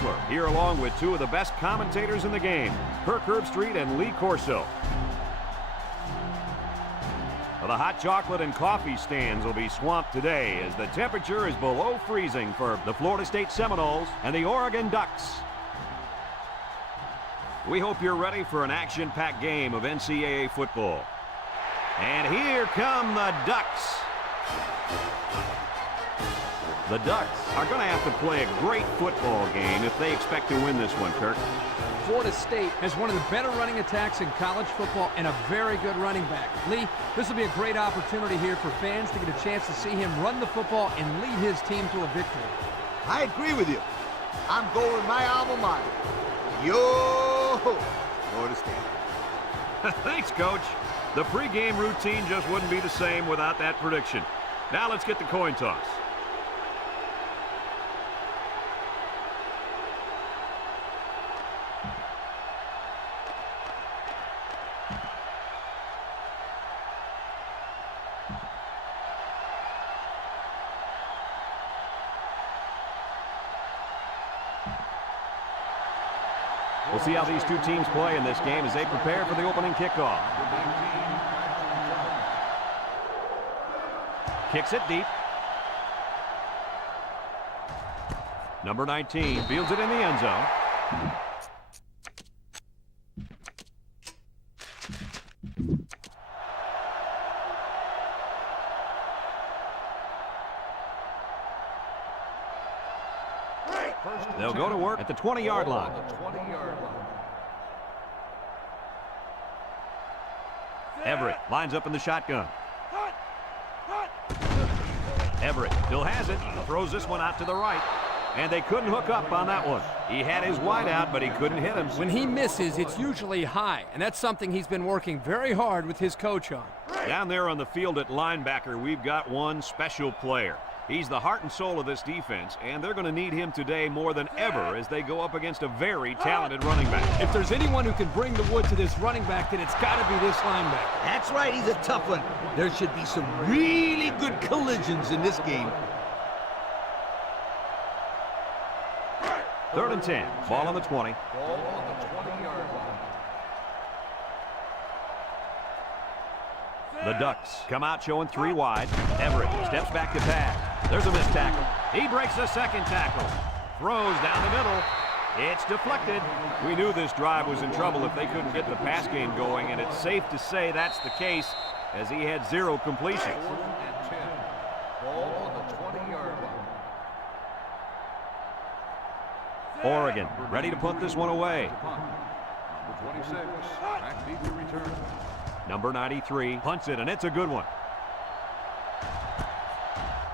Wexler, here along with two of the best commentators in the game, Kirk Herbstreit and Lee Corso. Well, the hot chocolate and coffee stands will be swamped today as the temperature is below freezing for the Florida State Seminoles and the Oregon Ducks. We hope you're ready for an action-packed game of NCAA football. And here come the Ducks. The Ducks are going to have to play a great football game if they expect to win this one, Kirk. Florida State has one of the better running attacks in college football and a very good running back. Lee, this will be a great opportunity here for fans to get a chance to see him run the football and lead his team to a victory. I agree with you. I'm going with my alma mater. Yo, Florida State. Thanks, Coach. The pregame routine just wouldn't be the same without that prediction. Now let's get the coin toss. We'll see how these two teams play in this game as they prepare for the opening kickoff. Kicks it deep. Number 19 fields it in the end zone. They'll go to work at the 20-yard line. Everett lines up in the shotgun. Everett still has it. Throws this one out to the right. And they couldn't hook up on that one. He had his wide out, but he couldn't hit him. When he misses, it's usually high, and that's something he's been working very hard with his coach on. Down there on the field at linebacker, we've got one special player. He's the heart and soul of this defense, and they're going to need him today more than ever as they go up against a very talented running back. If there's anyone who can bring the wood to this running back, then it's got to be this linebacker. That's right, he's a tough one. There should be some really good collisions in this game. 3rd and 10. Ball on the 20. The Ducks come out showing 3 wide. Everett steps back to pass. There's a missed tackle. He breaks the second tackle. Throws down the middle. It's deflected. We knew this drive was in trouble if they couldn't get the pass game going, and it's safe to say that's the case as he had 0 completions. 4th and 10. Ball on the 20-yard line. Oregon ready to punt this one away. Number 26, back deep to return. Number 93 punts it, and it's a good one.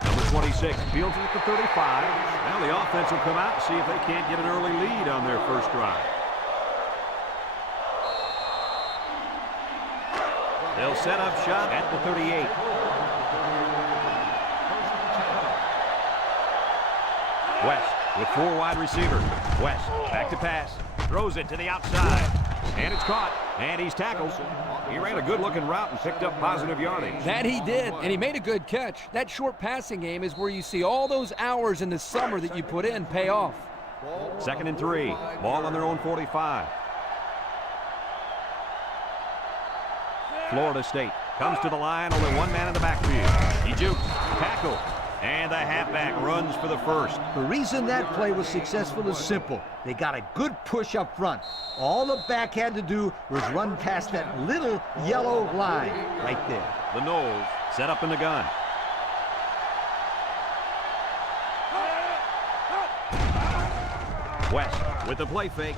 Number 26 fields it at the 35. Now the offense will come out and see if they can't get an early lead on their first drive. They'll set up shot at the 38. West with 4 wide receivers. West back to pass. Throws it to the outside. And it's caught. And he's tackled. He ran a good-looking route and picked up positive yardage. That he did, and he made a good catch. That short passing game is where you see all those hours in the summer that you put in pay off. 2nd and 3. Ball on their own 45. Florida State comes to the line, only one man in the backfield. He jukes, tackle, and the halfback runs for the first. The reason that play was successful is simple. They got a good push up front. All the back had to do was run past that little yellow line right there. The Noles set up in the gun. West with the play fake.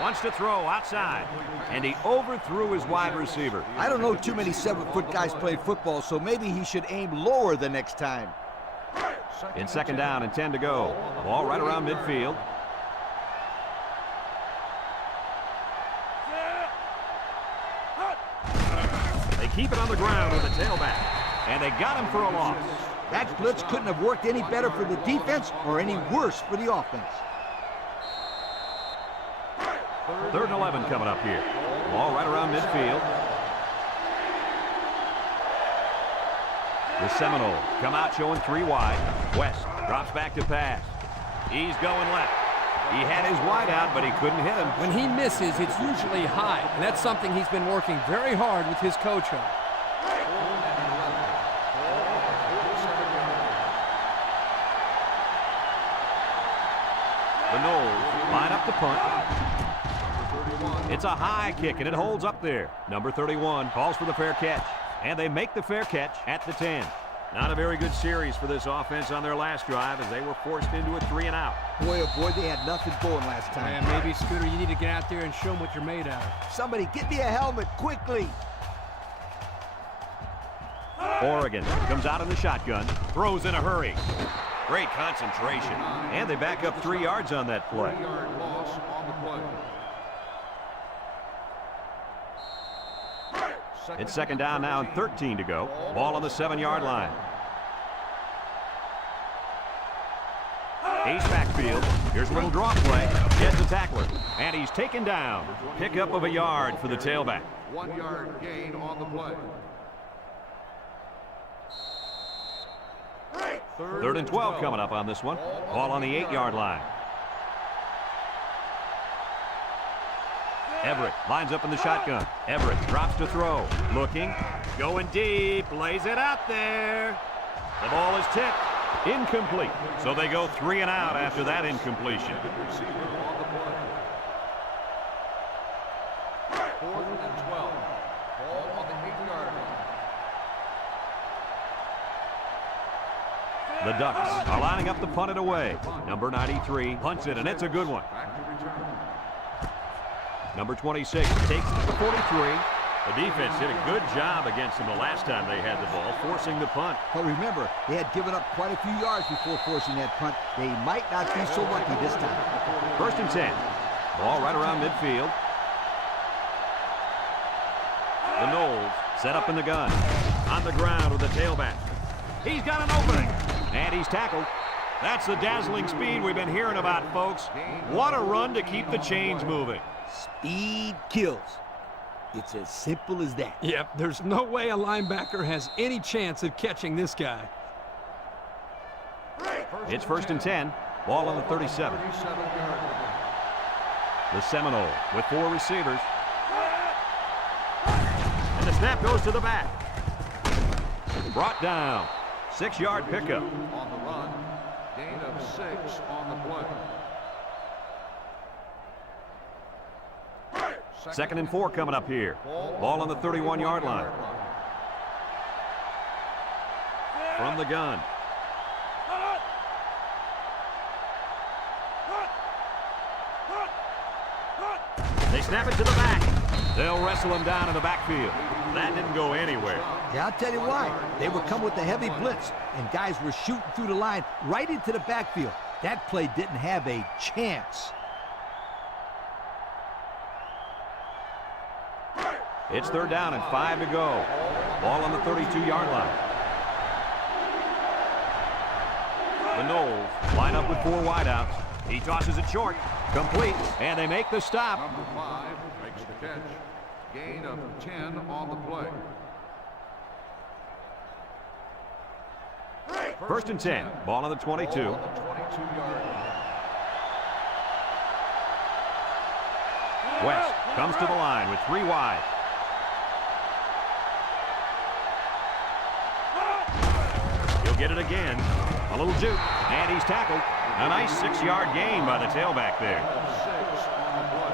Wants to throw outside, and he overthrew his wide receiver. I don't know too many 7-foot guys play football, so maybe he should aim lower the next time. In 2nd down and 10 to go. Ball right around midfield. They keep it on the ground with the tailback, and they got him for a loss. That blitz couldn't have worked any better for the defense or any worse for the offense. 3rd and 11 coming up here. Ball right around midfield. The Seminoles come out showing 3 wide. West drops back to pass. He's going left. He had his wide out, but he couldn't hit him. When he misses, it's usually high, and that's something he's been working very hard with his coach on. The Knowles line up the punt. It's a high kick, and it holds up there. Number 31 calls for the fair catch, and they make the fair catch at the 10. Not a very good series for this offense on their last drive as they were forced into a 3-and-out. Boy, oh boy, they had nothing going last time. Man, maybe, Scooter, you need to get out there and show them what you're made out of. Somebody get me a helmet quickly. Oregon comes out in the shotgun, throws in a hurry. Great concentration, and they back up 3 yards on that play. 3-yard loss on the play. It's second down now and 13 to go. Ball on the 7-yard line. Ace backfield. Here's a little draw play. Gets the tackler, and he's taken down. Pickup of a yard for the tailback. 1-yard gain on the play. Third and 12 coming up on this one. Ball on the 8-yard line. Everett lines up in the shotgun. Everett drops to throw. Looking. Going deep. Lays it out there. The ball is tipped. Incomplete. So they go 3-and-out after that incompletion. Receiver on the play. 4th and 12. Ball on the 8-yard line. The Ducks are lining up to punt it away. Number 93 punts it, and it's a good one. Back to return. Number 26 takes it to the 43. The defense did a good job against them the last time they had the ball, forcing the punt. But remember, they had given up quite a few yards before forcing that punt. They might not be so lucky this time. 1st and 10. Ball right around midfield. The Knowles set up in the gun. On the ground with the tailback. He's got an opening. And he's tackled. That's the dazzling speed we've been hearing about, folks. What a run to keep the chains moving. Speed kills. It's as simple as that. Yep, there's no way a linebacker has any chance of catching this guy. It's 1st and 10. Ball on the 37. 37-yard line. The Seminole with 4 receivers. And the snap goes to the back. Brought down. 6-yard pickup. On the run. Gain of 6 on the play. 2nd and 4 coming up here. Ball on the 31-yard line. From the gun. They snap it to the back. They'll wrestle him down in the backfield. That didn't go anywhere. Yeah, I'll tell you why. They were coming with a heavy blitz, and guys were shooting through the line right into the backfield. That play didn't have a chance. It's 3rd down and 5 to go. Ball on the 32-yard line. The Knowles line up with 4 wideouts. He tosses it short. Complete. And they make the stop. Number 5 makes the catch. Gain of 10 on the play. 1st and 10. Ball on the 22. Ball on the 22-yard line. West comes to the line with 3 wide. He'll get it again. A little juke, and he's tackled. A nice 6-yard gain by the tailback there. 6 on the play.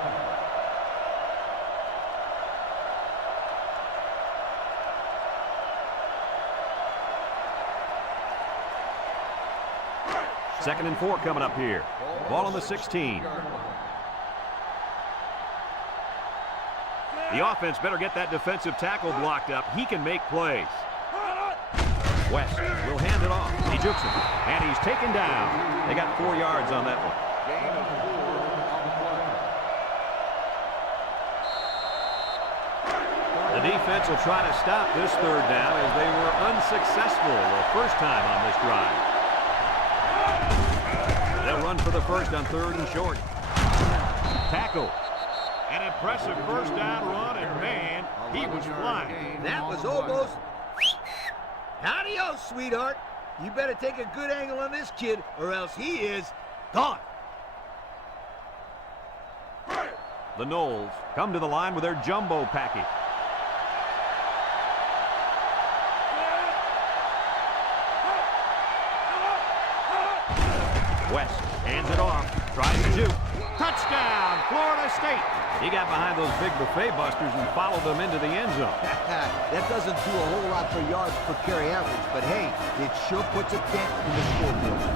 Second and 4 coming up here. Ball on the 16. The offense better get that defensive tackle blocked up. He can make plays. West will hand it off. He jukes him, and he's taken down. They got 4 yards on that one. Gain of 4 on the play. The defense will try to stop this 3rd down as they were unsuccessful the first time on this drive. They'll run for the 1st on 3rd and short. Tackle. An impressive 1st down run, and man, he was flying. That was almost... Adios, sweetheart. You better take a good angle on this kid, or else he is gone. The Noles come to the line with their jumbo package. West hands it off, tries to shoot. Touchdown, Florida State. He got behind those big buffet busters and followed them into the end zone. That doesn't do a whole lot for yards per carry average, but hey, it sure puts a dent in the scoreboard.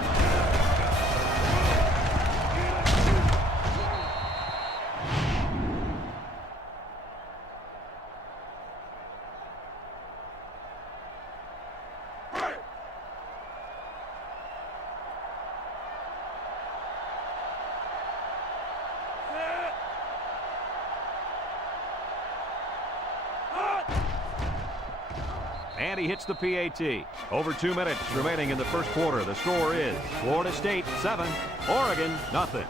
And he hits the PAT. Over 2 minutes remaining in the first quarter. The score is Florida State 7, Oregon nothing.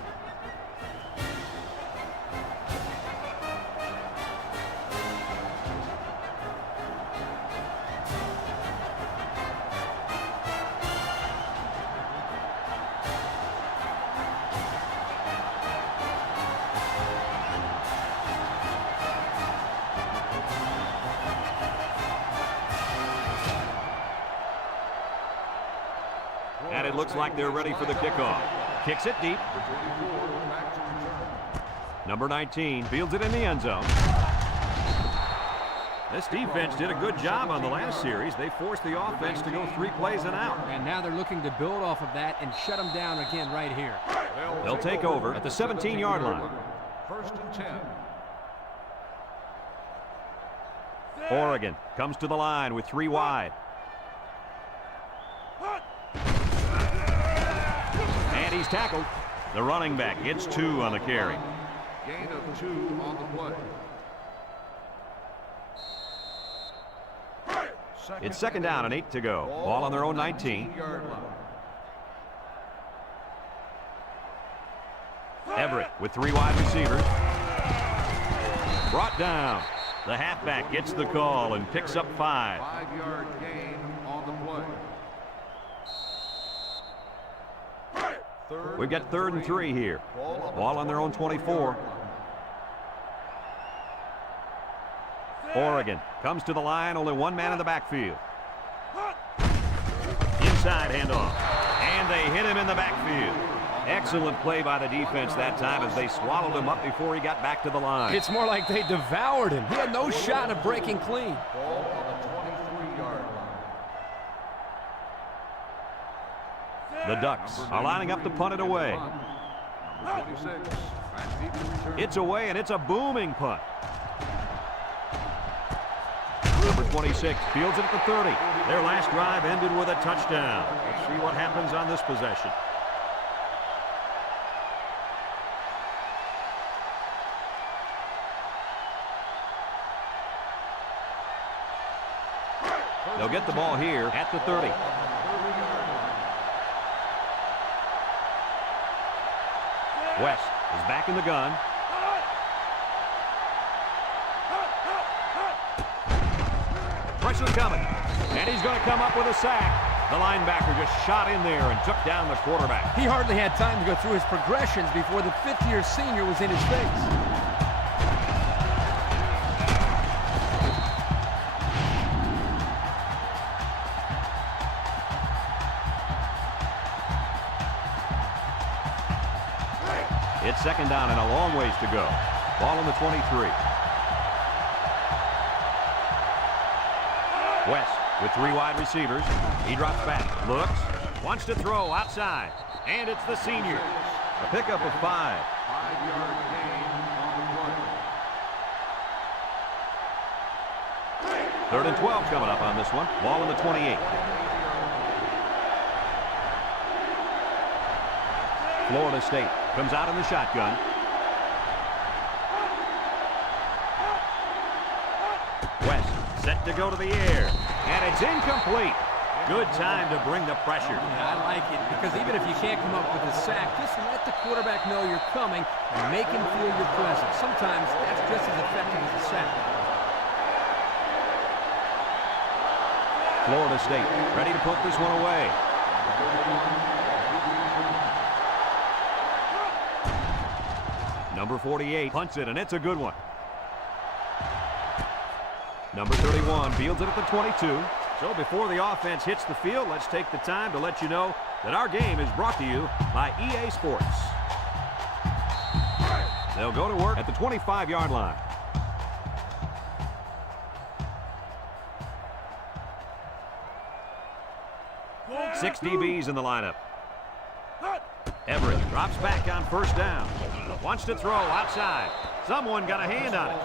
And it looks like they're ready for the kickoff. Kicks it deep. Number 19 fields it in the end zone. This defense did a good job on the last series. They forced the offense to go 3 plays and out. And now they're looking to build off of that and shut them down again right here. They'll take over at the 17-yard line. First and 10. Oregon comes to the line with 3 wide. And he's tackled. The running back gets 2 on the carry. Gain of 2 on the play. It's second down and 8 to go. Ball on their own 19. Everett with 3 wide receivers. Brought down. The halfback gets the call and picks up 5. 5-yard gain on the play. We've got 3rd and 3 here. Ball on their own 24. Oregon comes to the line, only 1 man in the backfield. Inside handoff. And they hit him in the backfield. Excellent play by the defense that time as they swallowed him up before he got back to the line. It's more like they devoured him. He had no shot of breaking clean. Ball on the 23-yard line. The Ducks are lining up to punt it away. Number 26. It's away, and it's a booming punt. Number 26 fields it at the 30. Their last drive ended with a touchdown. Let's see what happens on this possession. They'll get the ball here at the 30. West is back in the gun. Pressure coming. And he's going to come up with a sack. The linebacker just shot in there and took down the quarterback. He hardly had time to go through his progressions before the 5th-year senior was in his face. It's second down and a long ways to go. Ball on the 23. West with 3 wide receivers. He drops back, looks, wants to throw outside, and it's the senior. A pickup of 5. 5-yard gain on the play. 3rd and 12 coming up on this one. Ball on the 28. Florida State comes out in the shotgun. West set to go to the air, and it's incomplete. Good time to bring the pressure. Yeah, I like it because even if you can't come up with a sack, just let the quarterback know you're coming and make him feel your presence. Sometimes that's just as effective as a sack. Florida State ready to put this one away. Number 48 punts it, and it's a good one. Number 31 fields it at the 22. So before the offense hits the field, let's take the time to let you know that our game is brought to you by EA Sports. They'll go to work at the 25-yard line. Six DBs in the lineup. Everett drops back on first down. Wants to throw outside. Someone got a hand on it.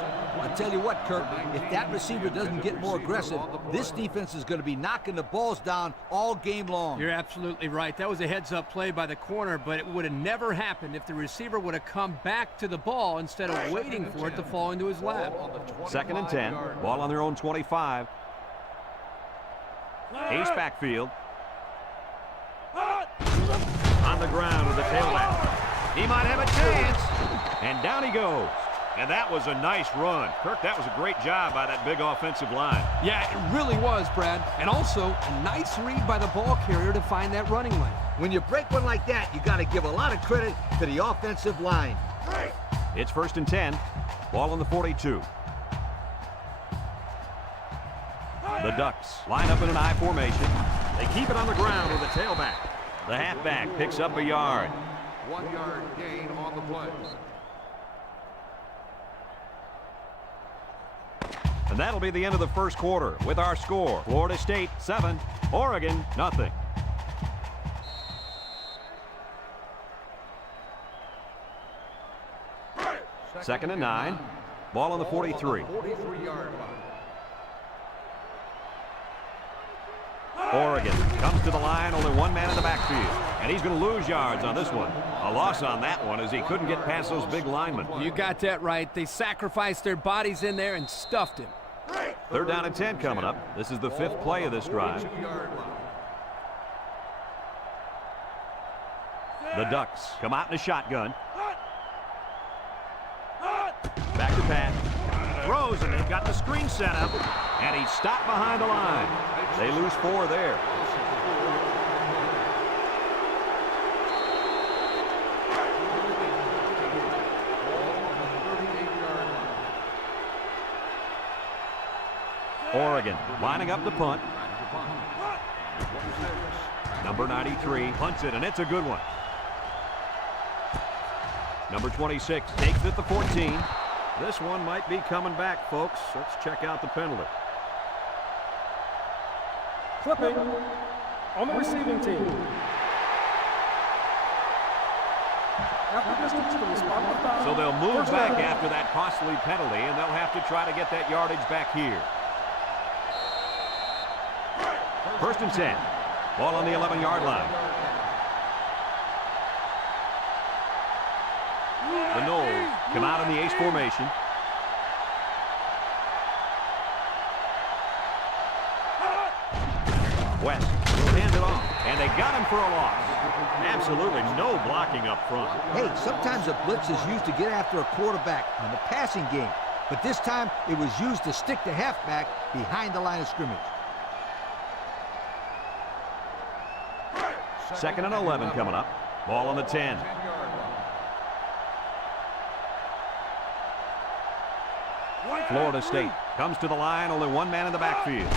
I tell you what, Kirk, if that receiver doesn't get more aggressive, this defense is going to be knocking the balls down all game long. You're absolutely right. That was a heads-up play by the corner, but it would have never happened if the receiver would have come back to the ball instead of waiting for it to fall into his lap. 2nd and 10. Ball on their own 25. Ace backfield. On the ground with the tailback. He might have a chance. And down he goes. And that was a nice run. Kirk, that was a great job by that big offensive line. Yeah, it really was, Brad. And also, a nice read by the ball carrier to find that running lane. When you break one like that, you got to give a lot of credit to the offensive line. It's 1st and 10. Ball on the 42. The Ducks line up in an I formation. They keep it on the ground with the tailback. The halfback picks up a yard. 1 yard gain on the play. And that'll be the end of the first quarter with our score. Florida State 7, Oregon nothing. Second and 9. Ball on the 43. 43-yard line. Oregon comes to the line, only one man in the backfield. And he's going to lose yards on this one. A loss on that one as he couldn't get past those big linemen. You got that right. They sacrificed their bodies in there and stuffed him. 3rd down and 10 coming up. This is the 5th play of this drive. The Ducks come out in a shotgun. Back to pass. Throws, and they've got the screen set up. And he's stopped behind the line. They lose 4 there. Oregon lining up the punt. Number 93 punts it, and it's a good one. Number 26 takes it at the 14. This one might be coming back, folks. Let's check out the penalty. Flipping on the receiving team. After distance to the spot of foul. So they'll move back after that costly penalty, and they'll have to try to get that yardage back here. 1st and 10. Ball on the 11-yard line. The Knowles come out in the ace formation. West will hand it off, and they got him for a loss. Absolutely no blocking up front. Hey, sometimes a blitz is used to get after a quarterback in the passing game, but this time it was used to stick the halfback behind the line of scrimmage. 2nd and 11 coming up. Ball on the 10. Florida State comes to the line, only one man in the backfield.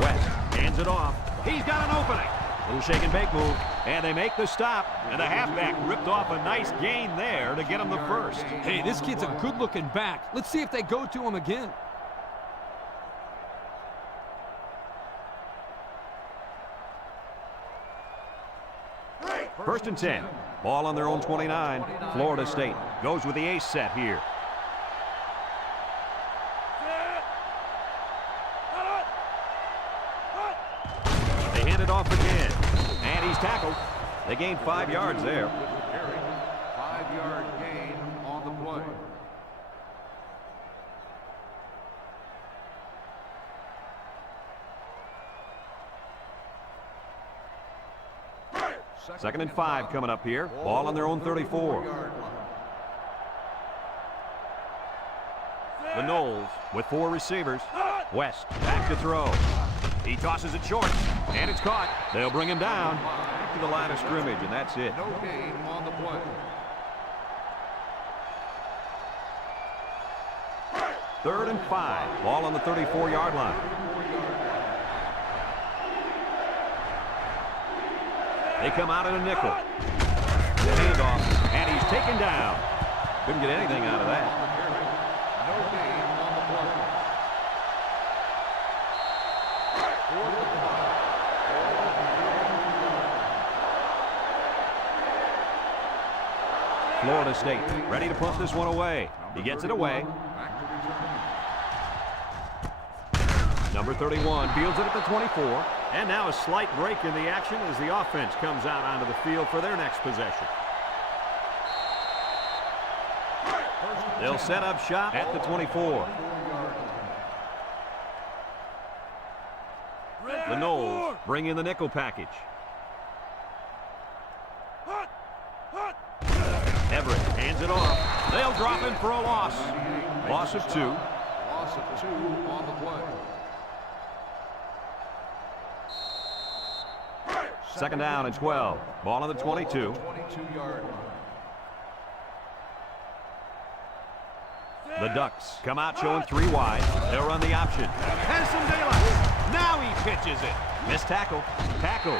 West hands it off. He's got an opening. Little shake and bake move, and they make the stop, and the halfback ripped off a nice gain there to get him the first. Hey, this kid's a good-looking back. Let's see if they go to him again. First and 10. Ball on their own 29. Florida State goes with the ace set here. They hand it off again, and he's tackled. They gained 5 yards there. 5-yard gain on the play. Second and 5 coming up here. Ball on their own 34. The Knowles with 4 receivers. West back to throw. He tosses it short, and it's caught. They'll bring him down. Back to the line of scrimmage, and that's it. No gain on the play. 3rd and 5. Ball on the 34-yard line. They come out in a nickel. The handoff, and he's taken down. Couldn't get anything out of that. No gain on the play. 4th and 5. Florida State ready to punt this one away. He gets it away. Back to return. Number 31 fields it at the 24. And now a slight break in the action as the offense comes out onto the field for their next possession. They'll set up shop at the 24. The Noles bring in the nickel package. Everett hands it off. They'll drop him for a loss. Loss of 2. Loss of 2 on the play. 2nd down and 12. Ball on the 22. 22-yard line. The Ducks come out showing 3 wide. They'll run the option. Has some daylight. Now he pitches it. Missed tackle. Tackled.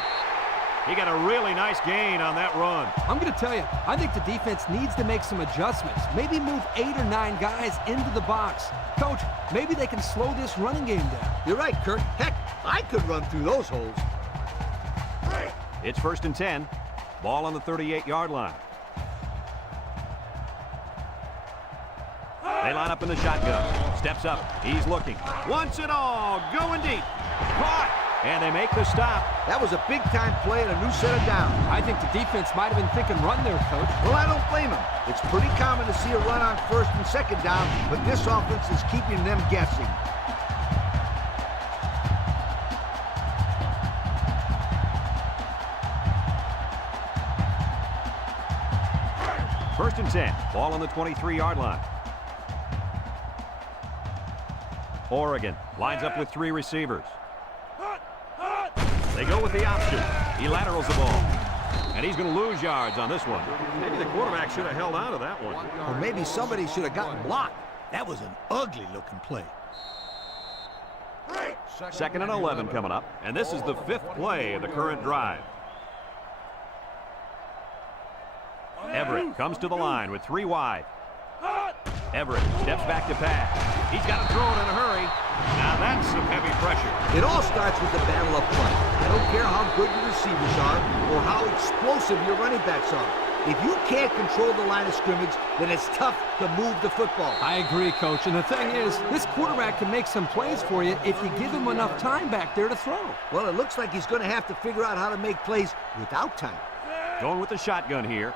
He got a really nice gain on that run. I'm going to tell you, I think the defense needs to make some adjustments. Maybe move 8 or 9 guys into the box. Coach, maybe they can slow this running game down. You're right, Kurt. Heck, I could run through those holes. It's 1st and 10. Ball on the 38-yard line. They line up in the shotgun. Steps up. He's looking. Wants it all. Going deep. Caught. And they make the stop. That was a big-time play and a new set of downs. I think the defense might have been thinking run there, Coach. Well, I don't blame him. It's pretty common to see a run on 1st and 2nd down, but this offense is keeping them guessing. First and 10. Ball on the 23-yard line. Oregon lines up with 3 receivers. They go with the option. He laterals the ball. And he's going to lose yards on this one. Maybe the quarterback should have held on to that one. Or maybe somebody should have gotten blocked. That was an ugly-looking play. 2nd and 11 coming up. And this is the 5th play of the current drive. Everett comes to the line with 3 wide. Everett steps back to pass. He's got to throw it in a hurry. Now that's some heavy pressure. It all starts with the battle up front. I don't care how good your receivers are or how explosive your running backs are. If you can't control the line of scrimmage, then it's tough to move the football. I agree, Coach. And the thing is, this quarterback can make some plays for you if you give him enough time back there to throw. Well, it looks like he's going to have to figure out how to make plays without time. Going with the shotgun here.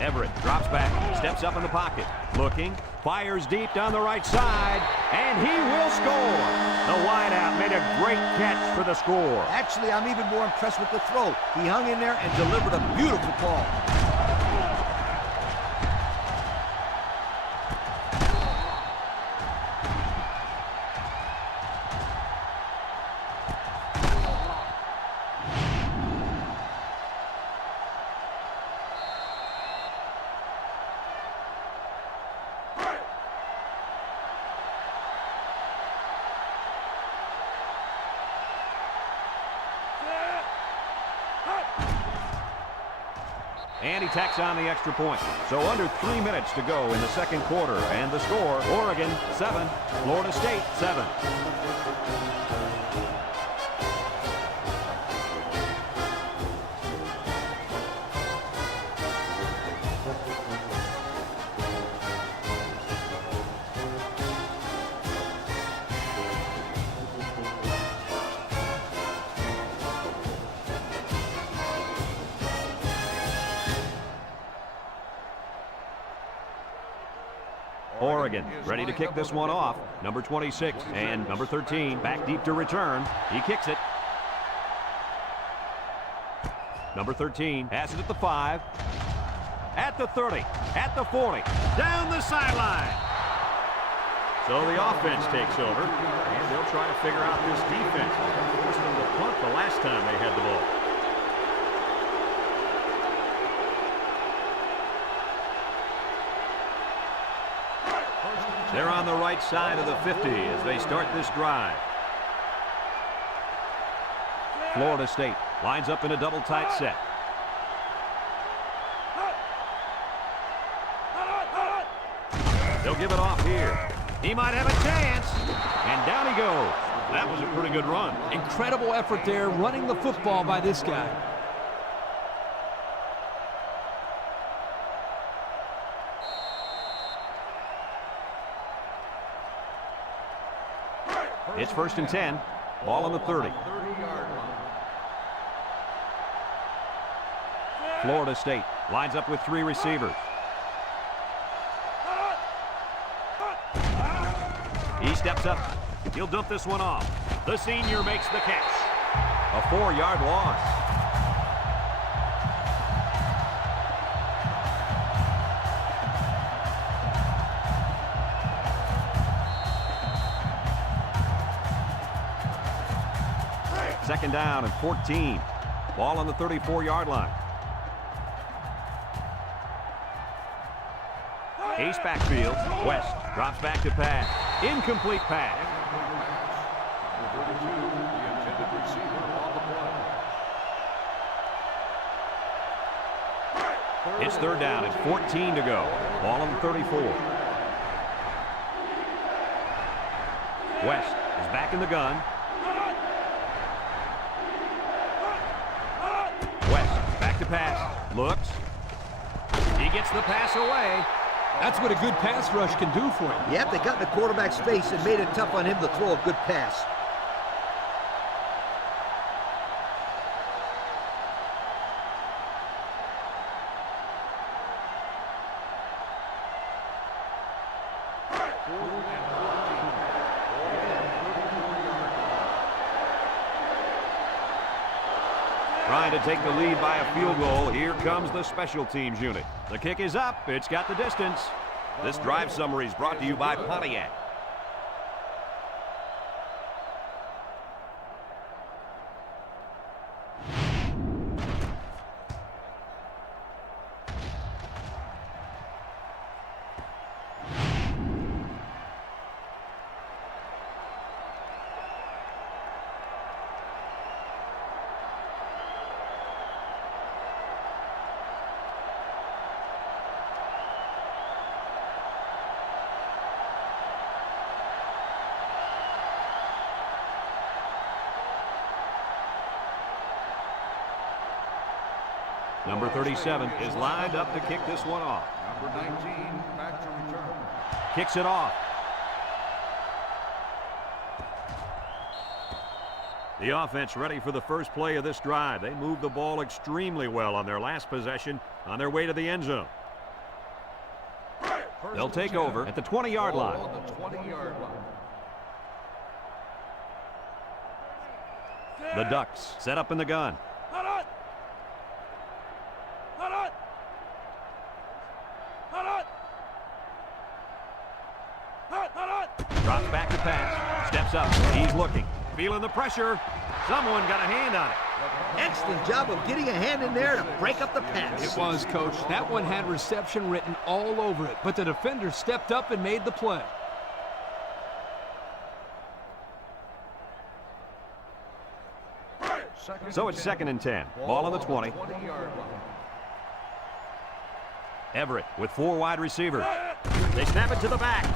Everett drops back, steps up in the pocket, looking, fires deep down the right side, and he will score. The wideout made a great catch for the score. Actually, I'm even more impressed with the throw. He hung in there and delivered a beautiful ball. And he tacks on the extra point. So under 3 minutes to go in the 2nd quarter. And the score, Oregon 7, Florida State 7. Oregon ready to kick this one off. Number 26 and number 13 back deep to return. He kicks it. Number 13 has it at the 5, at the 30, at the 40, down the sideline. So the offense takes over, and they'll try to figure out this defense. Forced them to punt the last time they had the ball. They're on the right side of the 50 as they start this drive. Florida State lines up in a double tight set. They'll give it off here. He might have a chance. And down he goes. That was a pretty good run. Incredible effort there running the football by this guy. It's 1st and 10. Ball on the 30. 30-yard line. Florida State lines up with 3 receivers. He steps up. He'll dump this one off. The senior makes the catch. A 4-yard loss. Second down and 14. Ball on the 34-yard line. Ace backfield. West drops back to pass. Incomplete pass. Number 32, the intended receiver on the play. It's 3rd down and 14 to go. Ball on the 34. West is back in the gun. West back to pass. Looks. He gets the pass away. That's what a good pass rush can do for him. Yep, they got in the quarterback's face and made it tough on him to throw a good pass. Trying to take the lead by a field goal. Here comes the special teams unit. The kick is up. It's got the distance. This drive summary is brought to you by Pontiac. Number 37 is lined up to kick this one off. Number 19, back to return. Kicks it off. The offense ready for the first play of this drive. They moved the ball extremely well on their last possession on their way to the end zone. They'll take over at the 20-yard line. On the 20-yard line. The Ducks set up in the gun. Drops back to pass. Steps up. He's looking. Feeling the pressure. Someone got a hand on it. Excellent job of getting a hand in there to break up the pass. It was, Coach. That one had reception written all over it, but the defender stepped up and made the play. So it's 2nd and 10. Ball on the 20. 20-yard line. Everett with 4 wide receivers. They snap it to the back.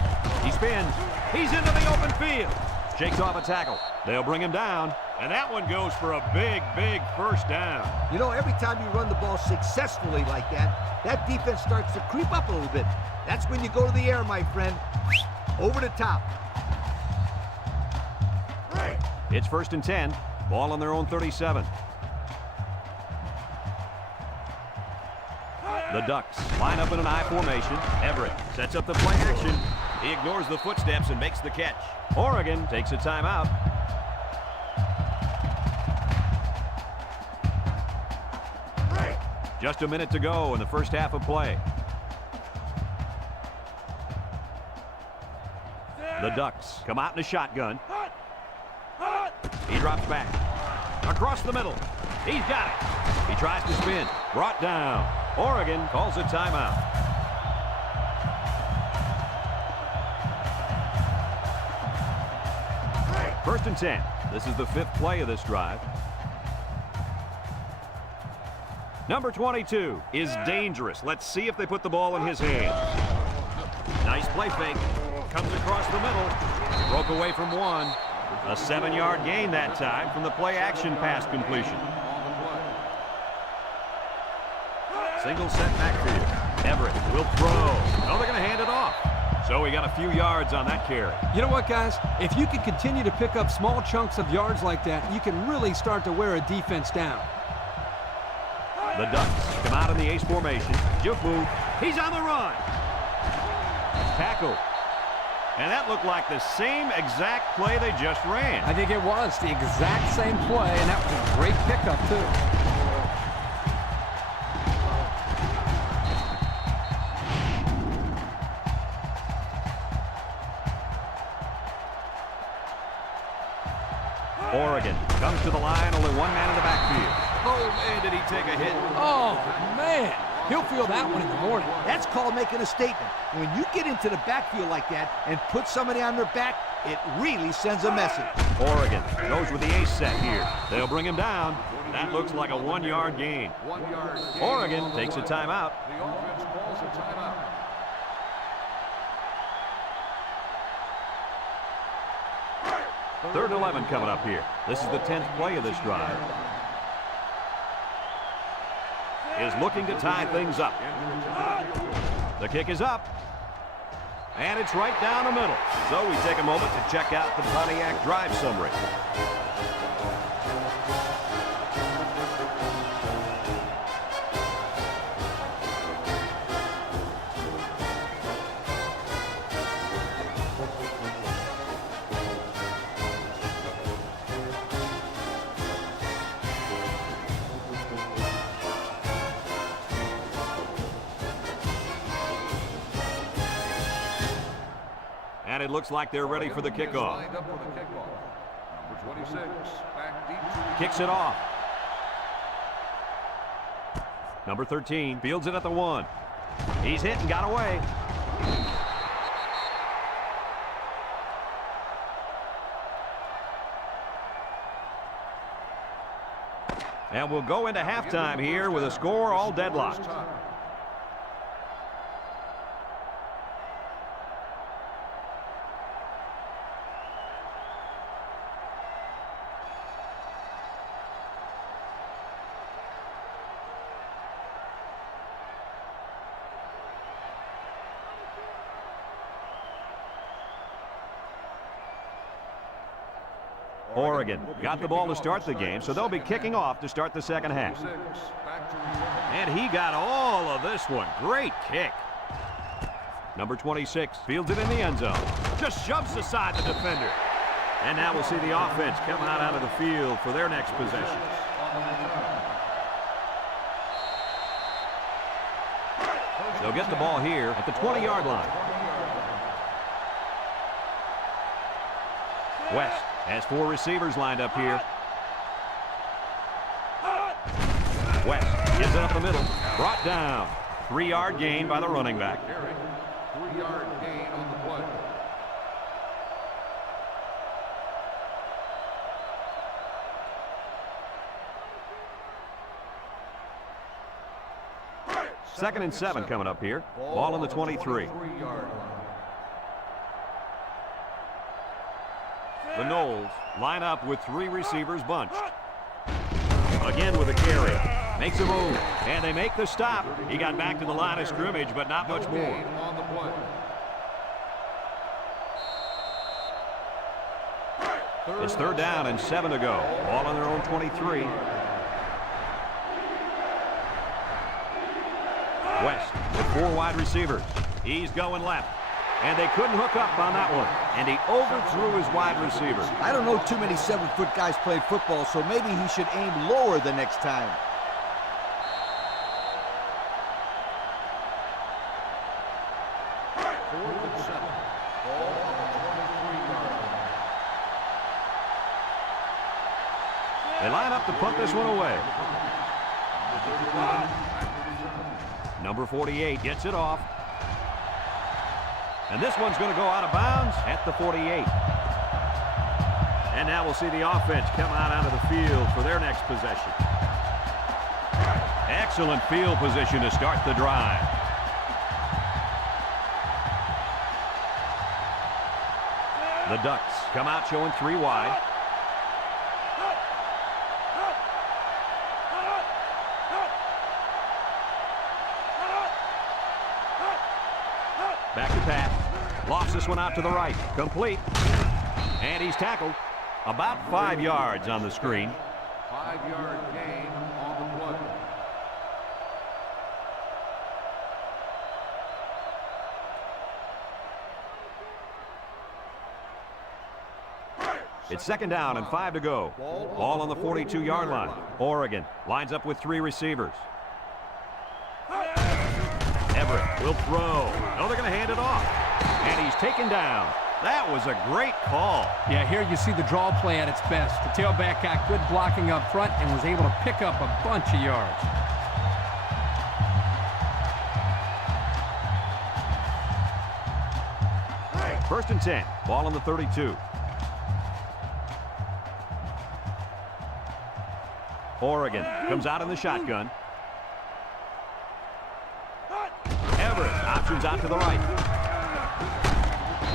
He spins. He's into the open field. Shakes off a tackle. They'll bring him down. And that one goes for a big, big first down. You know, every time you run the ball successfully like that, that defense starts to creep up a little bit. That's when you go to the air, my friend. Over the top. It's 1st and 10. Ball on their own 37. The Ducks line up in an I formation. Everett sets up the play action. He ignores the footsteps and makes the catch. Oregon takes a timeout. Just a minute to go in the first half of play. The Ducks come out in a shotgun. He drops back. Across the middle. He's got it. He tries to spin. Brought down. Oregon calls a timeout. First and 10. This is the 5th play of this drive. Number 22 is dangerous. Let's see if they put the ball in his hands. Nice play fake. Comes across the middle. Broke away from one. A 7-yard gain that time from the play-action pass completion. Single set backfield. Everett will throw. No, they're going to hand it off. So we got a few yards on that carry. You know what, guys? If you can continue to pick up small chunks of yards like that, you can really start to wear a defense down. The Ducks come out in the ace formation. Juke move. He's on the run. Tackle. And that looked like the same exact play they just ran. I think it was the exact same play, and that was a great pickup, too. Oregon comes to the line, only one man in the backfield. Oh, man, did he take a hit. Oh, man. He'll feel that one in the morning. That's called making a statement. When you get into the backfield like that and put somebody on their back, it really sends a message. Oregon goes with the ace set here. They'll bring him down. That looks like a 1-yard gain. Oregon takes a timeout. The offense calls a timeout. Third and 11 coming up here. This is the 10th play of this drive. Is looking to tie things up. The kick is up. And it's right down the middle. So we take a moment to check out the Pontiac drive summary. And it looks like they're ready for the kickoff. Lined up for the kickoff. Number 26, back deep to the Kicks it off. Number 13 fields it at the 1. He's hit and got away. And we'll go into halftime here with a score all deadlocked. Oregon got the ball to start the game, so they'll be kicking off to start the second half. And he got all of this one. Great kick. Number 26 fields it in the end zone. Just shoves aside the defender. And now we'll see the offense come out of the field for their next possession. They'll get the ball here at the 20-yard line. West has 4 receivers lined up here. West gives it up the middle. Brought down. 3-yard gain by the running back. 3-yard gain on the play. Second and 7 coming up here. Ball on the 23. The Noles line up with 3 receivers bunched. Again with a carry. Makes a move. And they make the stop. He got back to the line of scrimmage, but not much more. It's third down and 7 to go. Ball on their own 23. West with 4 wide receivers. He's going left. And they couldn't hook up on that one. And he overthrew his wide receiver. I don't know too many 7-foot guys playing football, so maybe he should aim lower the next time. They line up to punt this one away. Number 48 gets it off. And this one's going to go out of bounds at the 48. And now we'll see the offense come out onto the field for their next possession. Excellent field position to start the drive. The Ducks come out showing 3 wide. Back to pass. Lost this one out to the right. Complete. And he's tackled. About 5 yards on the screen. 5-yard gain on the play. It's 2nd down and 5 to go. Ball on the 42-yard line. Oregon lines up with 3 receivers. Everett will throw. No, they're going to hand it off. And he's taken down. That was a great call. Yeah, here you see the draw play at its best. The tailback got good blocking up front and was able to pick up a bunch of yards. First and 10. Ball on the 32. Oregon comes out in the shotgun. Everett options out to the right.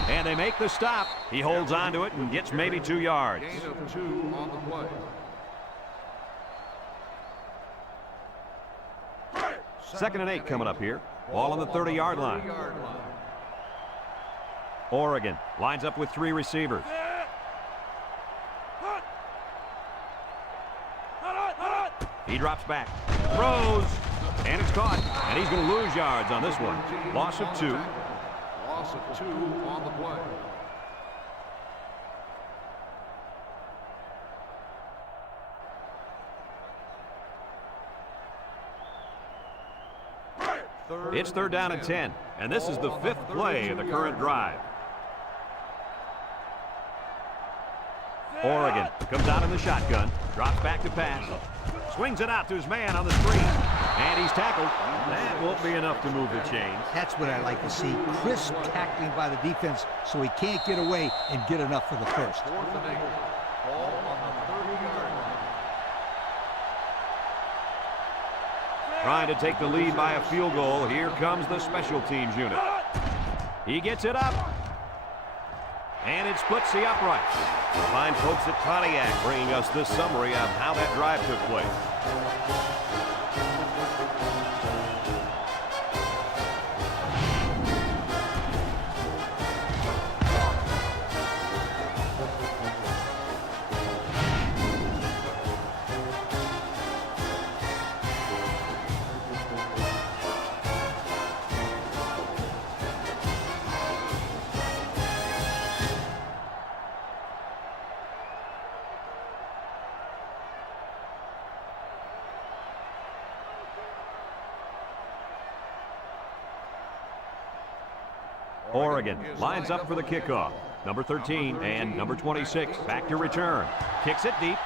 And they make the stop. He holds on to it and gets maybe 2 yards. Gain of 2 on the play. Second and 8 coming up here. Ball on the 30-yard line. Oregon lines up with 3 receivers. He drops back, throws, and it's caught. And he's going to lose yards on this one. Loss of 2. Loss of 2 on the play. It's 3rd down and 10, and this is the 5th play of the current drive. Oregon comes out in the shotgun, drops back to pass, swings it out to his man on the screen, and he's tackled. That won't be enough to move the chains. That's what I like to see. Crisp tackling by the defense so he can't get away and get enough for the first. 4th and 8. Ball on the 30-yard line. Trying to take the lead by a field goal. Here comes the special teams unit. He gets it up. And it splits the upright. Fine folks at Pontiac bringing us this summary of how that drive took place. Oregon lines up for the kickoff. Number 13 and number 26 back to return. Kicks it deep.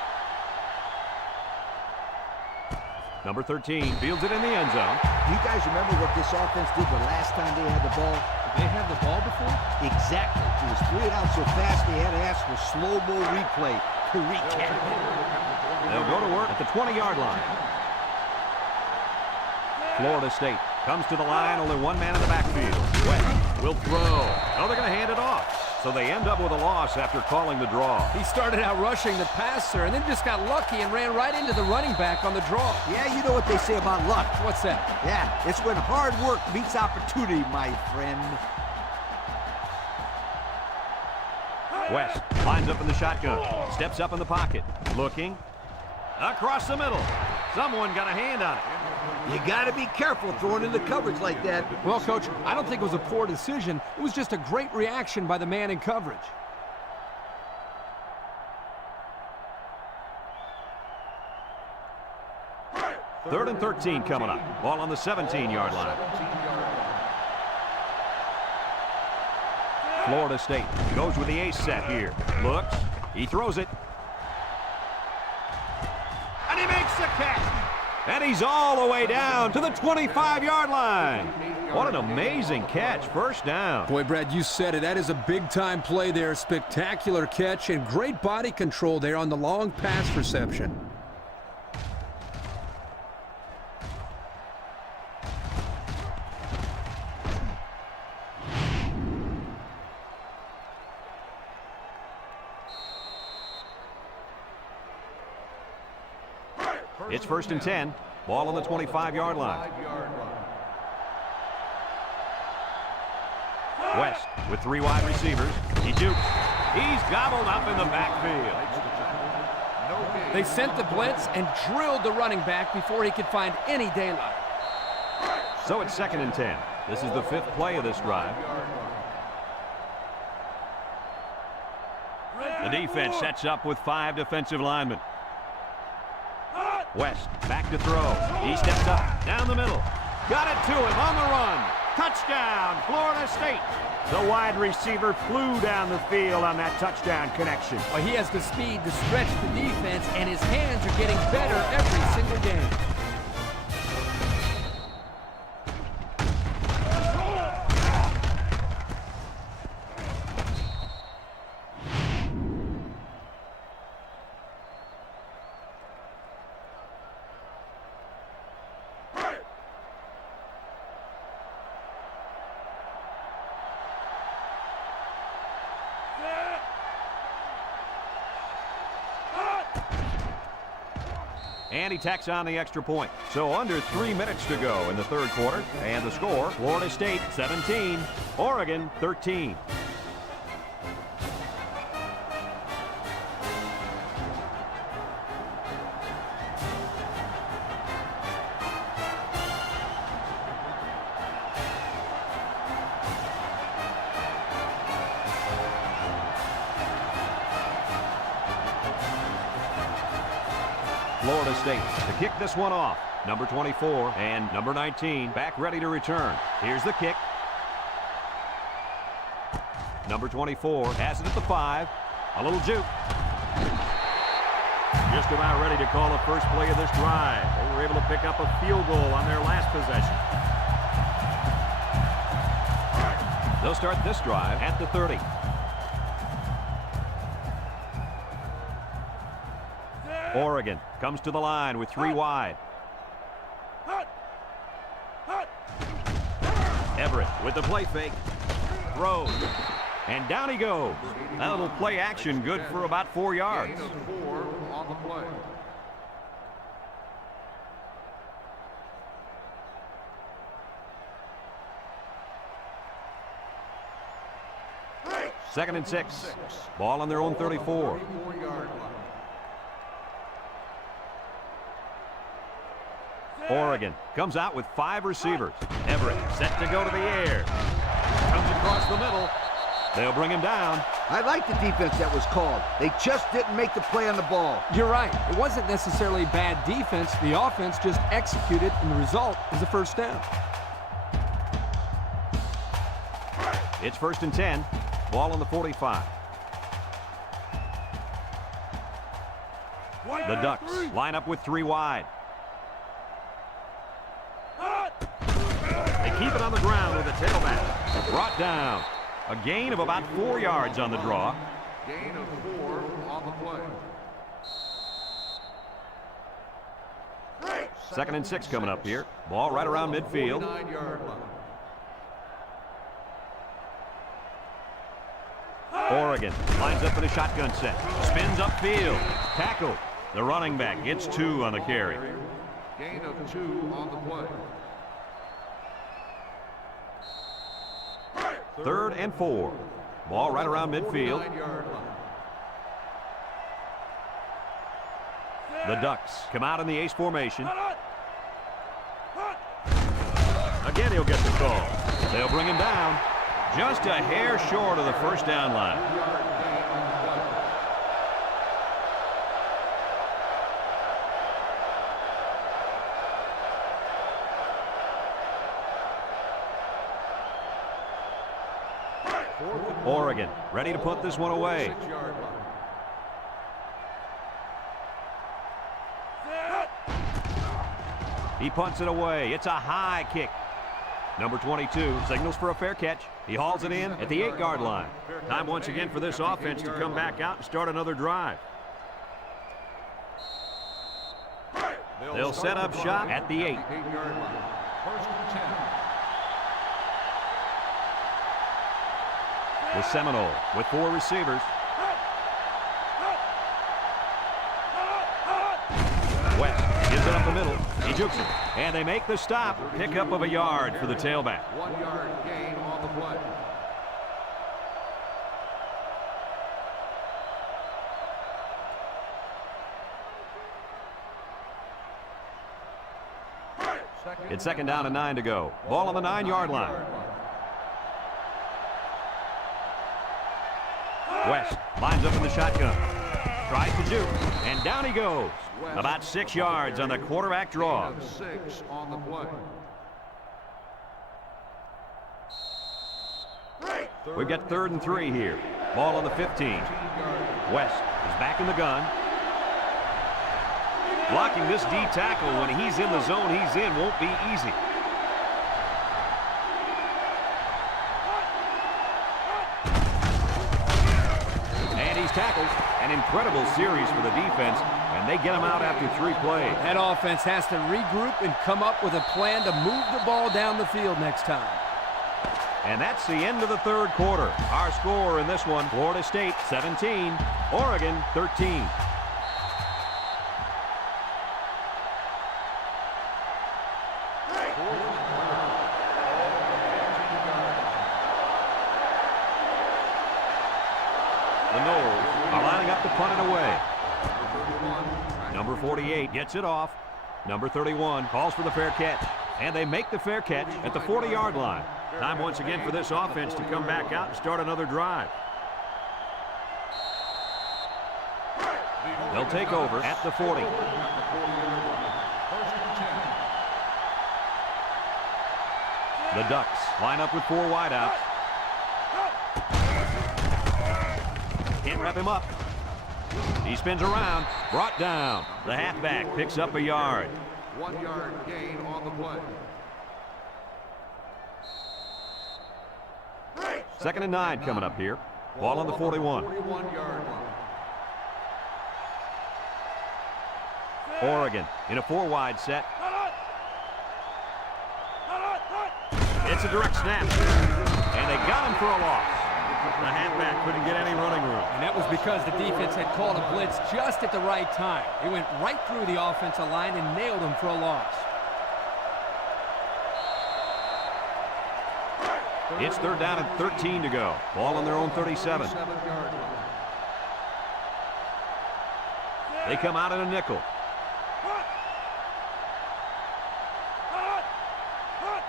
Number 13 fields it in the end zone. You guys remember what this offense did the last time they had the ball? Did they have the ball before? Exactly. It was 3 and out so fast they had to ask for slow-mo replay to recap. They'll go to work at the 20-yard line. Florida State comes to the line, only 1 man in the backfield. West will throw. Oh, they're going to hand it off. So they end up with a loss after calling the draw. He started out rushing the passer and then just got lucky and ran right into the running back on the draw. Yeah, you know what they say about luck. What's that? Yeah, it's when hard work meets opportunity, my friend. West lines up in the shotgun, steps up in the pocket, looking, across the middle. Someone got a hand on it. You got to be careful throwing into coverage like that. Well, Coach, I don't think it was a poor decision. It was just a great reaction by the man in coverage. Third and 13 coming up. Ball on the 17-yard line. Florida State goes with the ace set here. Looks. He throws it. And he makes the catch. And he's all the way down to the 25-yard line. What an amazing catch. First down. Boy, Brad, you said it. That is a big-time play there. Spectacular catch and great body control there on the long pass reception. It's 1st and 10. Ball on the 25-yard line. West with 3 wide receivers. He jukes. He's gobbled up in the backfield. They sent the blitz and drilled the running back before he could find any daylight. So it's 2nd and 10. This is the 5th play of this drive. The defense sets up with 5 defensive linemen. West back to throw. He steps up down the middle. Got it to him on the run. Touchdown, Florida State. The wide receiver flew down the field on that touchdown connection. Well, he has the speed to stretch the defense, and his hands are getting better every single game. And he tacks on the extra point. So under 3 minutes to go in the 3rd quarter. And the score, Florida State 17, Oregon 13. Florida State to kick this one off. Number 24 and number 19 back ready to return. Here's the kick. Number 24 has it at the 5. A little juke. Just about ready to call the first play of this drive. They were able to pick up a field goal on their last possession. They'll start this drive at the 30. Oregon comes to the line with 3 wide. Everett with the play fake. Throws. And down he goes. That little play action good for about 4 yards. Gain of 4 on the play. Second and 6. Ball on their own 34. 34-yard line. Oregon comes out with 5 receivers. Everett set to go to the air. Comes across the middle. They'll bring him down. I like the defense that was called. They just didn't make the play on the ball. You're right. It wasn't necessarily bad defense. The offense just executed, and the result is a first down. It's 1st and 10. Ball on the 45. The Ducks line up with 3 wide. They keep it on the ground with the tailback. Brought down. A gain of about 4 yards on the draw. Gain of 4 on the play. 2nd and 6 coming up here. Ball right around midfield. 49-yard line. Oregon lines up in a shotgun set. Spins upfield. Tackle. The running back gets 2 on the carry. Gain of 2 on the play. 3rd and 4. Ball right around midfield. 49-yard line. The Ducks come out in the ace formation. Again, he'll get the call. They'll bring him down. Just a hair short of the first down line. Oregon ready to put this one away. 6-yard line. He punts it away. It's a high kick. Number 22 signals for a fair catch. He hauls it in at the 8-yard line. Time once again for this offense to come back out and start another drive. They'll set up shop at the 8. First and 10. The Seminole with 4 receivers. West gives it up the middle. He jukes it. And they make the stop. Pickup of a yard for the tailback. 1 yard gain on the play. It's second down and 9 to go. Ball on the 9-yard line. West lines up in the shotgun. Tries to juke. And down he goes. About 6 yards on the quarterback draw. 6 on the play. We've got 3rd and 3 here. Ball on the 15. West is back in the gun. Blocking this D tackle when he's in the zone he's in won't be easy. And he's tackled. An incredible series for the defense, and they get him out after 3 plays. That offense has to regroup and come up with a plan to move the ball down the field next time. And that's the end of the 3rd quarter. Our score in this one, Florida State 17, Oregon 13. The Noles are lining up to punt it away. Number 48 gets it off. Number 31 calls for the fair catch. And they make the fair catch at the 40-yard line. Time once again for this offense to come back out and start another drive. They'll take over at the 40. The Ducks line up with 4 wideouts. Can't wrap him up. He spins around, brought down. The halfback picks up a yard. 1 yard gain on the play. 2nd and 9 coming up here. Ball on the 41. 41-yard line. Oregon in a 4-wide set. It's a direct snap. And they got him for a loss. The halfback couldn't get any running room. And that was because the defense had called a blitz just at the right time. They went right through the offensive line and nailed him for a loss. It's 3rd down and 13 to go. Ball on their own 37. 7-yard line. They come out in a nickel.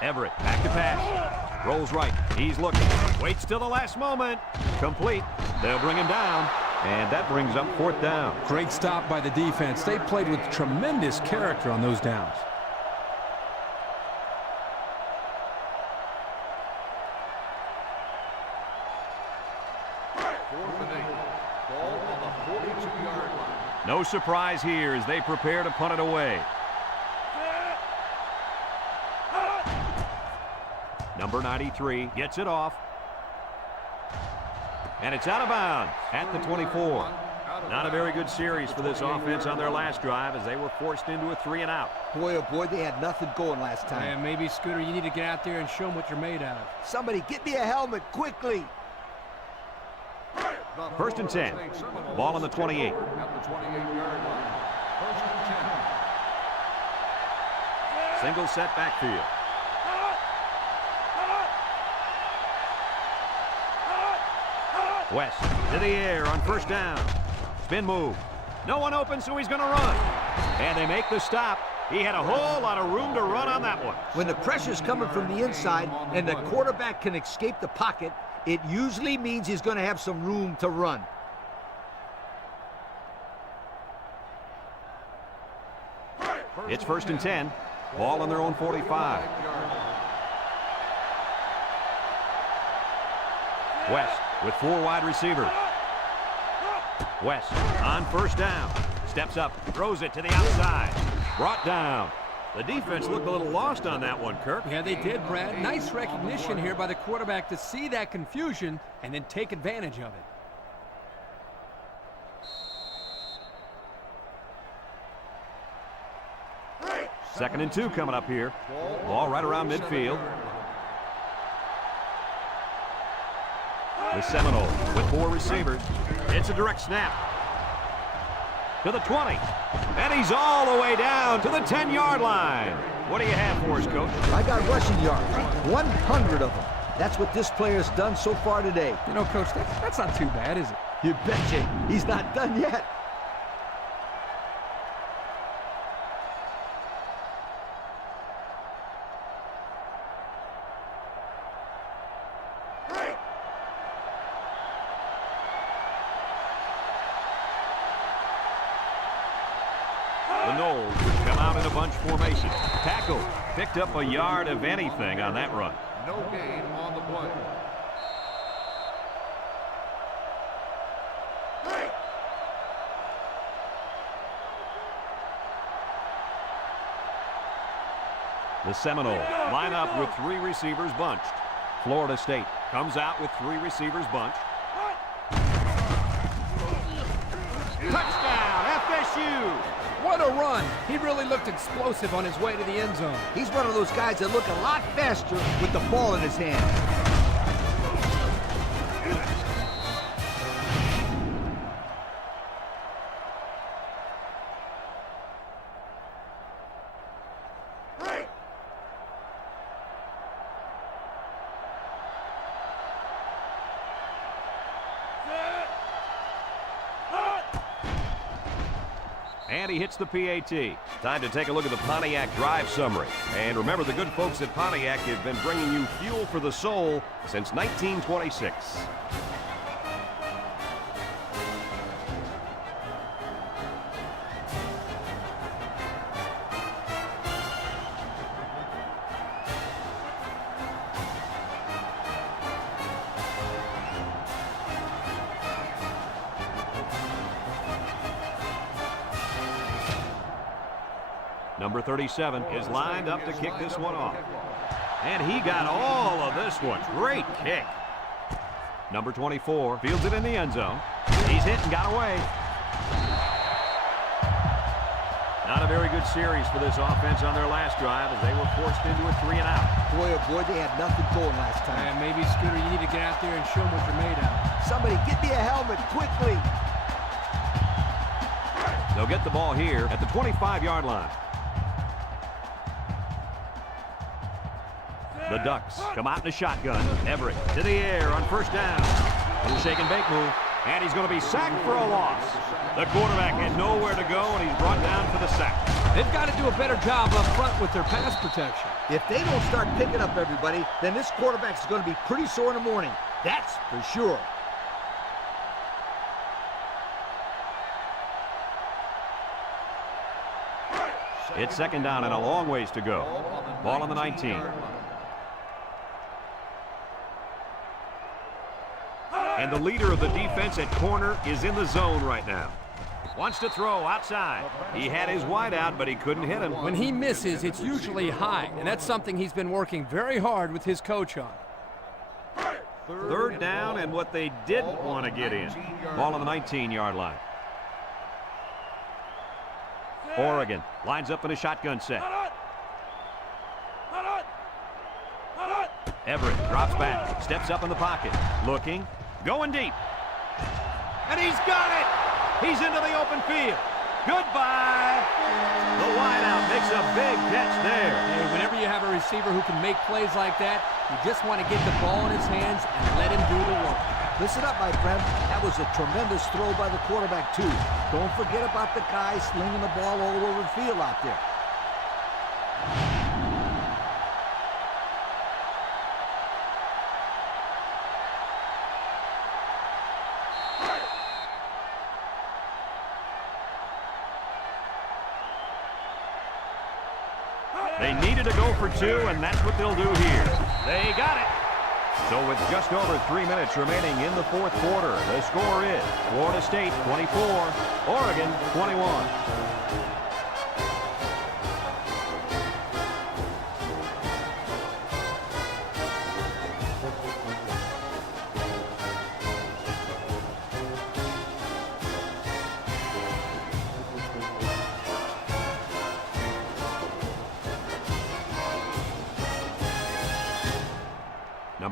Everett back to pass. Rolls right. He's looking. Waits till the last moment. Complete. They'll bring him down. And that brings up 4th down. Great stop by the defense. They played with tremendous character on those downs. No surprise here as they prepare to punt it away. Number 93 gets it off. And it's out of bounds at the 24. Not a very good series for this offense on their last drive as they were forced into a 3-and-out. Boy, oh boy, they had nothing going last time. And maybe, Scooter, you need to get out there and show them what you're made out of. Somebody get me a helmet quickly. 1st and 10. Ball on the 28. At the 28-yard line. 1st and 10. Single set backfield. West to the air on 1st down. Spin move. No one open, so he's going to run. And they make the stop. He had a whole lot of room to run on that one. When the pressure's coming from the inside and the quarterback can escape the pocket, it usually means he's going to have some room to run. It's 1st and 10. Ball on their own 45. West with 4 wide receivers. West on 1st down. Steps up, throws it to the outside. Brought down. The defense looked a little lost on that one, Kirk. Yeah, they did, Brad. Nice recognition here by the quarterback to see that confusion and then take advantage of it. Second and 2 coming up here. Ball right around midfield. The Seminoles with 4 receivers. It's a direct snap. To the 20. And he's all the way down to the 10-yard line. What do you have for us, Coach? I got rushing yards, 100 of them. That's what this player's done so far today. You know, Coach, that's not too bad, is it? You betcha. He's not done yet. The Noles come out in a bunch formation. Tackle. Picked up a yard of anything on that run. No gain on the play. The Seminoles line up with 3 receivers bunched. Florida State comes out with 3 receivers bunched. Touchdown, FSU! What a run! He really looked explosive on his way to the end zone. He's one of those guys that look a lot faster with the ball in his hand. And he hits the PAT. Time to take a look at the Pontiac drive summary. And remember, the good folks at Pontiac have been bringing you fuel for the soul since 1926. Number 37 is lined up to kick this one off. And he got all of this one. Great kick. Number 24 fields it in the end zone. He's hit and got away. Not a very good series for this offense on their last drive as they were forced into a 3-and-out. Boy, oh boy, they had nothing going last time. And maybe, Scooter, you need to get out there and show them what you're made of. Somebody get me a helmet quickly. They'll get the ball here at the 25-yard line. The Ducks come out in a shotgun. Everett to the air on first down. Little shake and bake move. And he's going to be sacked for a loss. The quarterback had nowhere to go, and he's brought down for the sack. They've got to do a better job up front with their pass protection. If they don't start picking up everybody, then this quarterback's going to be pretty sore in the morning. That's for sure. It's second down and a long ways to go. Ball on the 19. And the leader of the defense at corner is in the zone right now. Wants to throw outside. He had his wide out, but he couldn't hit him. When he misses, it's usually high, and that's something he's been working very hard with his coach on. Third down and what they didn't want to get in. Ball on the 19-yard line. Oregon lines up in a shotgun set. Everett drops back, steps up in the pocket, looking, going deep. And he's got it! He's into the open field. Goodbye! The wideout makes a big catch there. Hey, whenever you have a receiver who can make plays like that, you just want to get the ball in his hands and let him do the work. Listen up, my friend. That was a tremendous throw by the quarterback, too. Don't forget about the guy slinging the ball all over the field out there. They needed to go for 2, and that's what they'll do here. They got it. So with just over 3 minutes remaining in the fourth quarter, the score is Florida State 24, Oregon 21.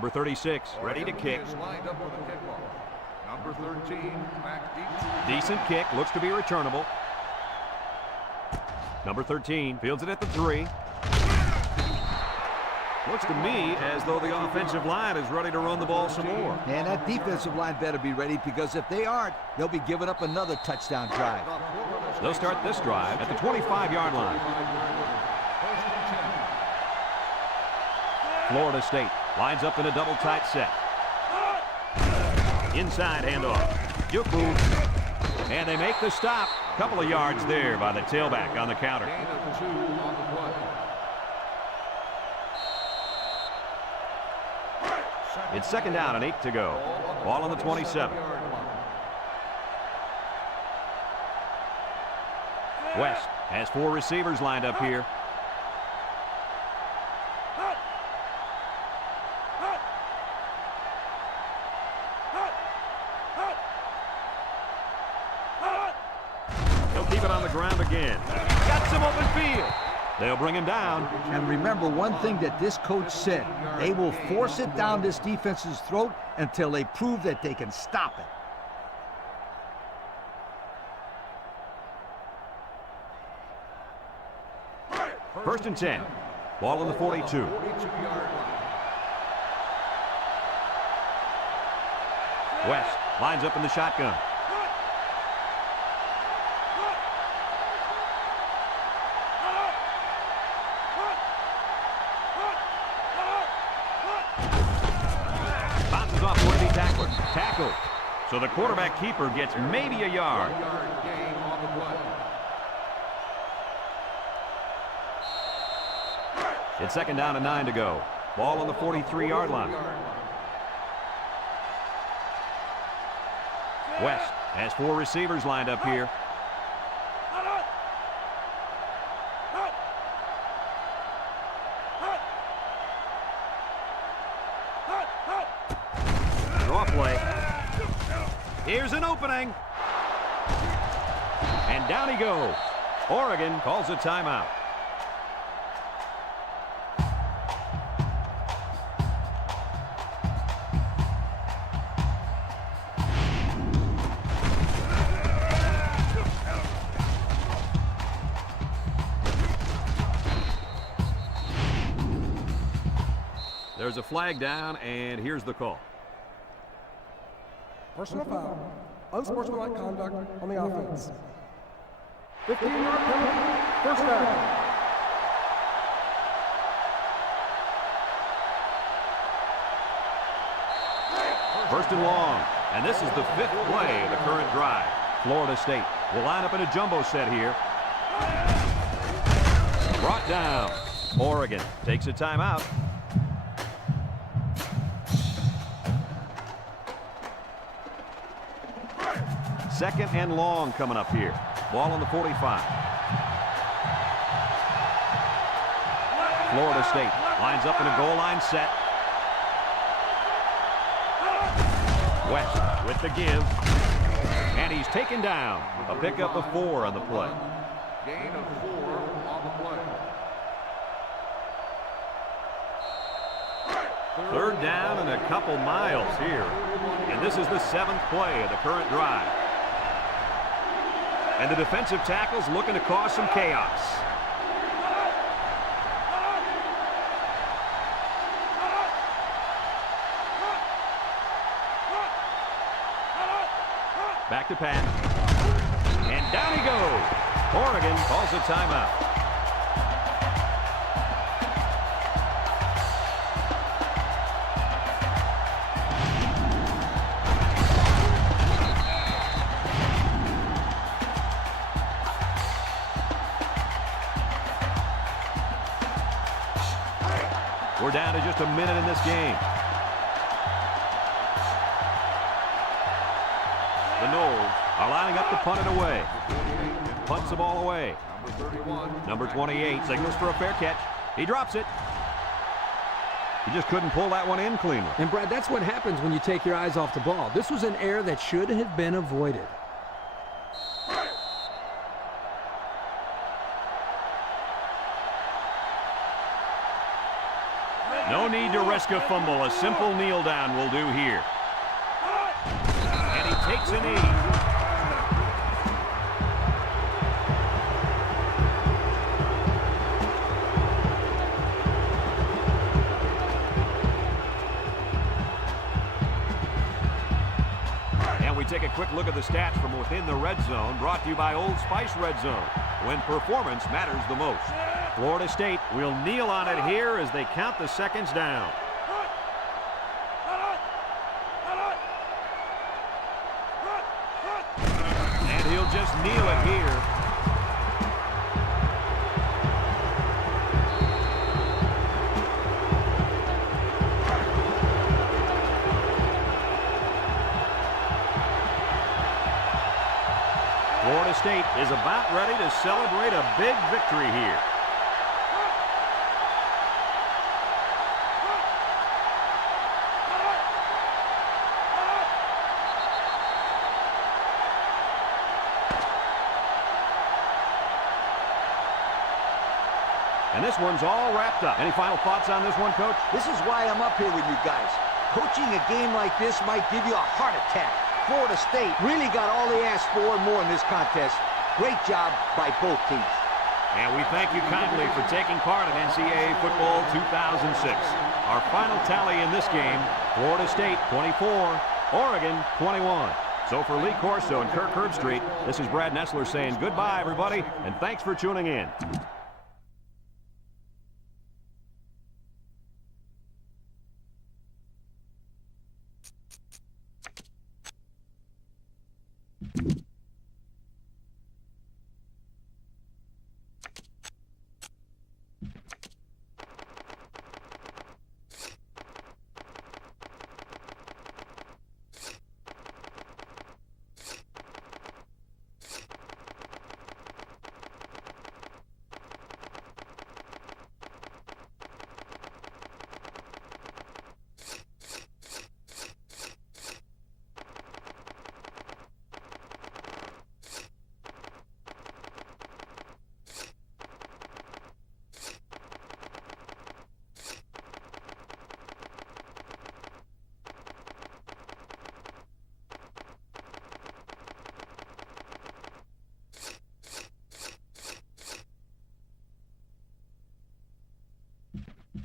Number 36, ready to kick. Is lined up with a kickoff. Number 13, back deep. Decent kick, looks to be returnable. Number 13 fields it at the 3. Looks to me as though the offensive line is ready to run the ball some more. And that defensive line better be ready, because if they aren't, they'll be giving up another touchdown drive. They'll start this drive at the 25-yard line. Florida State lines up in a double tight set. Inside handoff. Yuku. And they make the stop. Couple of yards there by the tailback on the counter. Gain of 2 on the play. It's second down and 8 to go. Ball on the 27. West has 4 receivers lined up here. He'll keep it on the ground again. Got some open field. They'll bring him down. And remember one thing that this coach said: they will force it down this defense's throat until they prove that they can stop it. First and 10. Ball on the 42. 42-yard line. West lines up in the shotgun. Bounces off worthy tackler. Tackle. So the quarterback keeper gets maybe a yard. 1-yard gain on the play. It's second down and 9 to go. Ball on the 43-yard line. West has 4 receivers lined up here. Draw play. Here's an opening. And down he goes. Oregon calls a timeout. There's a flag down, and here's the call. Personal foul. Unsportsmanlike conduct on the offense. 15-yard penalty. First down. First and long, and this is the 5th play of the current drive. Florida State will line up in a jumbo set here. Brought down. Oregon takes a timeout. Second and long coming up here. Ball on the 45. Florida State lines up in a goal line set. West with the give. And he's taken down. A pickup of 4 on the play. Gain of 4 on the play. Third down and a couple miles here. And this is the 7th play of the current drive. And the defensive tackle's looking to cause some chaos. Back to pass. And down he goes. Oregon calls a timeout. We're down to just a minute in this game. The Noles are lining up to punt it away. Punts the ball away. Number 31. Number 28 signals for a fair catch. He drops it. He just couldn't pull that one in cleanly. And Brad, that's what happens when you take your eyes off the ball. This was an error that should have been avoided. No need to risk a fumble. A simple kneel down will do here. And he takes a knee. And we take a quick look at the stats from within the red zone, brought to you by Old Spice Red Zone, when performance matters the most. Florida State will kneel on it here as they count the seconds down. And he'll just kneel it here. Florida State is about ready to celebrate a big victory here. And this one's all wrapped up. Any final thoughts on this one, Coach? This is why I'm up here with you guys. Coaching a game like this might give you a heart attack. Florida State really got all they asked for and more in this contest. Great job by both teams. And we thank you kindly for taking part in NCAA Football 2006. Our final tally in this game, Florida State 24, Oregon 21. So for Lee Corso and Kirk Herbstreit, this is Brad Nessler saying goodbye, everybody, and thanks for tuning in.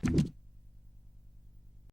You